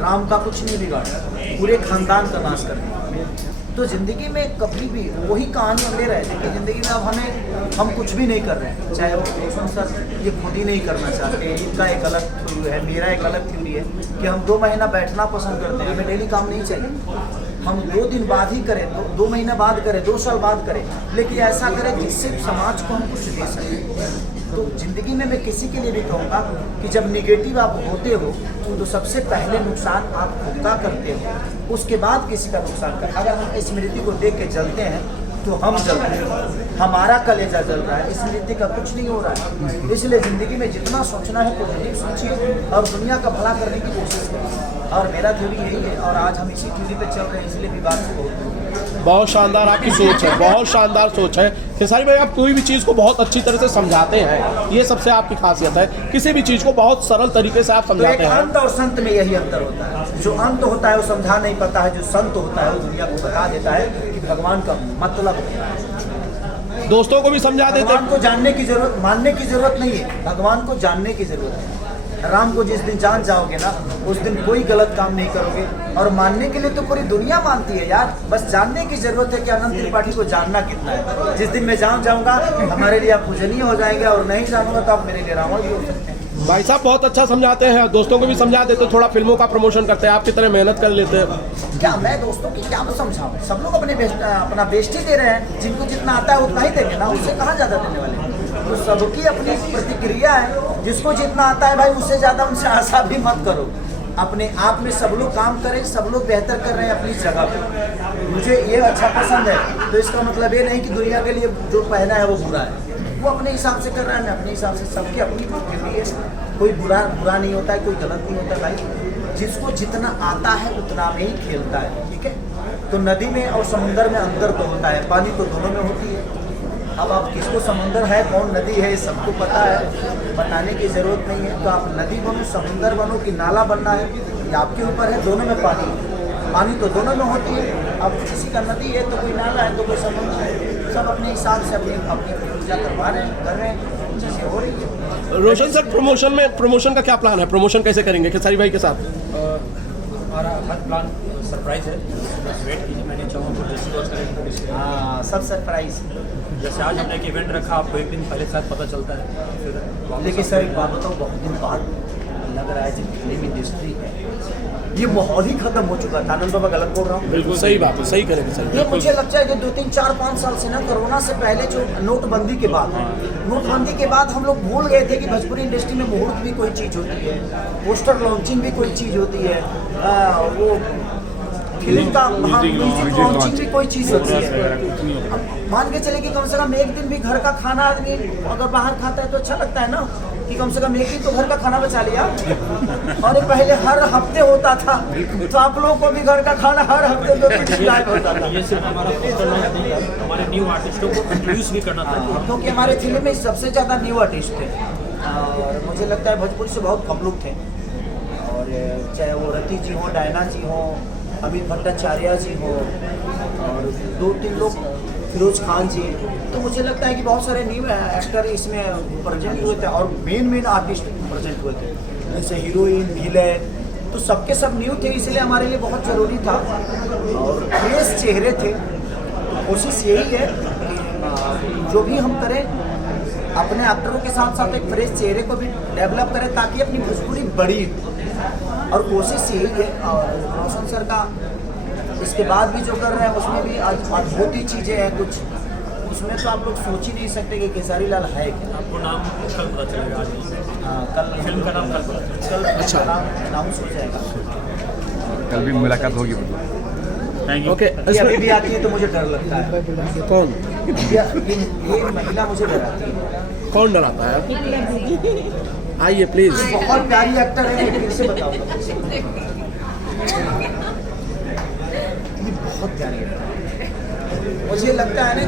राम का कुछ नहीं बिगाड़ा, पूरे खानदान का नाश कर दिया। तो ज़िंदगी में कभी भी वही कहानी हम ले रहे थे कि ज़िंदगी में अब हम कुछ भी नहीं कर रहे हैं, चाहे वो रोशन सर ये खुद ही नहीं करना चाहते, इनका एक अलग थ्योरी है, मेरा एक अलग थ्योरी है कि हम 2 महीना बैठना पसंद करते हैं, हमें डेली काम नहीं चाहिए। हम 2 दिन बाद ही करें, 2 महीना बाद करें, 2 साल बाद करें, लेकिन ऐसा करें जिससे समाज को हम कुछ दे सकें। तो ज़िंदगी में मैं किसी के लिए भी कहूँगा कि जब निगेटिव आप होते हो तो सबसे पहले नुकसान आप खुद का करते हो, उसके बाद किसी का नुकसान कर। अगर हम स्मृति को देख के जलते हैं तो हम जलते हैं, हमारा कलेजा जल रहा है, स्मृति का कुछ नहीं हो रहा है। इसलिए ज़िंदगी में जितना सोचना है पॉजिटिव सोचिए और दुनिया का भला करने की कोशिश करिए। और मेरा थ्योरी यही है और आज हम इसी थ्योरी पे चल रहे हैं, इसलिए विवाद बहुत शानदार आपकी सोच है, बहुत शानदार सोच है खेसारी भाई। आप कोई भी चीज़ को बहुत अच्छी तरह से समझाते हैं, ये सबसे आपकी खासियत है, किसी भी चीज़ को बहुत सरल तरीके से आप समझाते हैं। अंत और संत में यही अंतर होता है, जो अंत होता है वो समझा नहीं पाता है, जो संत होता है वो दुनिया को बता देता है कि भगवान का मतलब क्या है। दोस्तों को भी समझा देते हैं। भगवान को जानने की जरूरत, मानने की जरूरत नहीं है, भगवान को जानने की जरूरत है। राम को जिस दिन जान जाओगे ना, उस दिन कोई गलत काम नहीं करोगे। और मानने के लिए तो पूरी दुनिया मानती है यार, बस जानने की जरूरत है कि अनंत त्रिपाठी को जानना कितना है। जिस दिन मैं जान जाऊंगा हमारे लिए आप पूजनीय हो जाएंगे, और नहीं जानूंगा तो आप मेरे लिए रावण भी हो सकते हैं। भाई साहब बहुत अच्छा समझाते हैं, दोस्तों को भी समझा देते, थोड़ा फिल्मों का प्रमोशन करते हैं, आपकी तरह मेहनत कर लेते हैं। क्या मैं दोस्तों की क्या समझाऊं, सब लोग अपना बेस्ट ही दे रहे हैं, जिनको जितना आता है उतना ही देंगे ना, उससे कहाँ ज़्यादा देने वाले हैं। तो सबकी अपनी प्रतिक्रिया है, जिसको जितना आता है भाई उससे ज़्यादा उनसे आशा भी मत करो। अपने आप में सब लोग काम करें, सब लोग बेहतर कर रहे हैं अपनी जगह पे। मुझे ये अच्छा पसंद है तो इसका मतलब ये नहीं कि दुनिया के लिए जो पहना है वो बुरा है, वो अपने हिसाब से कर रहा है, मैं अपने हिसाब से। सबकी अपनी प्रतिक्रिया है, कोई बुरा नहीं होता है, कोई गलत नहीं होता भाई। जिसको जितना आता है उतना में ही खेलता है, ठीक है। तो नदी में और समुंदर में अंतर तो होता है, पानी तो दोनों में होती है। अब आप किसको समुंदर है कौन नदी है ये सबको पता है, बताने की ज़रूरत नहीं है। तो आप नदी बनो, समुंदर बनो कि नाला बनना है ये आपके ऊपर है। दोनों में पानी तो दोनों में होती है। अब किसी का नदी है तो कोई नाला है तो कोई समुंदर है, सब अपने हिसाब से अपनी पूजा करवा रहे हैं, कर रहे हैं, चीज़ें हो रही है। रोशन सर प्रमोशन का क्या प्लान है, प्रमोशन कैसे करेंगे खेसारी भाई के साथ? हमारा हर प्लान सरप्राइज है, वेट कीजिए। मैंने चाहूँगा हाँ, सब सरप्राइज। जैसे आज हमने एक इवेंट रखा, आपको एक दिन पहले शायद पता चलता है। फिर लेकिन सर एक बात बताओ, बहुत दिन बाद लग रहा है जो फिल्म इंडस्ट्री है ये माहौल ही खत्म हो चुका था। आनंद बाबा गलत बोल रहा हूँ? बिल्कुल सही बात है, सही करेंगे सर। ये मुझे लगता है कि 2, 3, 4, 5 साल से ना, कोरोना से पहले जो नोटबंदी के बाद हम लोग भूल गए थे कि भोजपुरी इंडस्ट्री में मुहूर्त भी कोई चीज़ होती है, पोस्टर लॉन्चिंग भी कोई चीज़ होती है, वो फिल्म का म्यूजिक लॉन्चिंग भी कोई चीज़ होती है। अब मान के चले कि कम से कम एक दिन भी घर का खाना आदमी अगर बाहर खाता है तो अच्छा लगता है ना, कि कम से कम एक दिन तो घर का खाना बचा लिया। और पहले हर हफ्ते होता था, तो आप लोगों को भी घर का खाना हर हफ्ते 2-3 दिन लाइव होता था। ये सिर्फ हमारा पोस्टर लॉन्च नहीं था, हमारे न्यू आर्टिस्टों को इंट्रोड्यूस भी करना था, क्योंकि हमारे फिल्म में सबसे ज़्यादा न्यू आर्टिस्ट थे और मुझे लगता है भोजपुरी से बहुत कम लोग थे। और चाहे वो रति जी हो, डायना जी हो, अमित भट्टाचार्य जी हो, और 2-3 लोग, फिरोज खान जी। तो मुझे लगता है कि बहुत सारे न्यू एक्टर इसमें प्रेजेंट हुए थे और मेन आर्टिस्ट प्रेजेंट हुए थे, जैसे हीरोइन, विलेन, तो सबके सब न्यू थे। इसलिए हमारे लिए बहुत ज़रूरी था और फ्रेश चेहरे थे। तो कोशिश यही है कि जो भी हम करें अपने एक्टरों के साथ साथ एक फ्रेश चेहरे को भी डेवलप करें, ताकि अपनी भोजपुरी बड़ी। और कोशिश यही है। और रोशन सर का इसके बाद भी जो कर रहे हैं उसमें भी अद्भुत ही चीज़ें हैं कुछ, उसमें तो आप लोग सोच ही नहीं सकते कि खेसारी लाल है क्या। आपको नाम कल पता चलेगा आज। हाँ, कल फिल्म का नाम कल पता चलेगा। कल अच्छा अनाउंस हो जाएगा। कल भी मुलाकात होगी मतलब। Thank you. ओके, ये अभी भी आती है तो मुझे डर लगता है। कौन ये महिला मुझे डराती है। कौन डराता है? आइए प्लीज। बहुत प्यारी एक्टर है, फिर से बताऊंगा। ये बहुत प्यारी एक्टर है। मुझे लगता है ना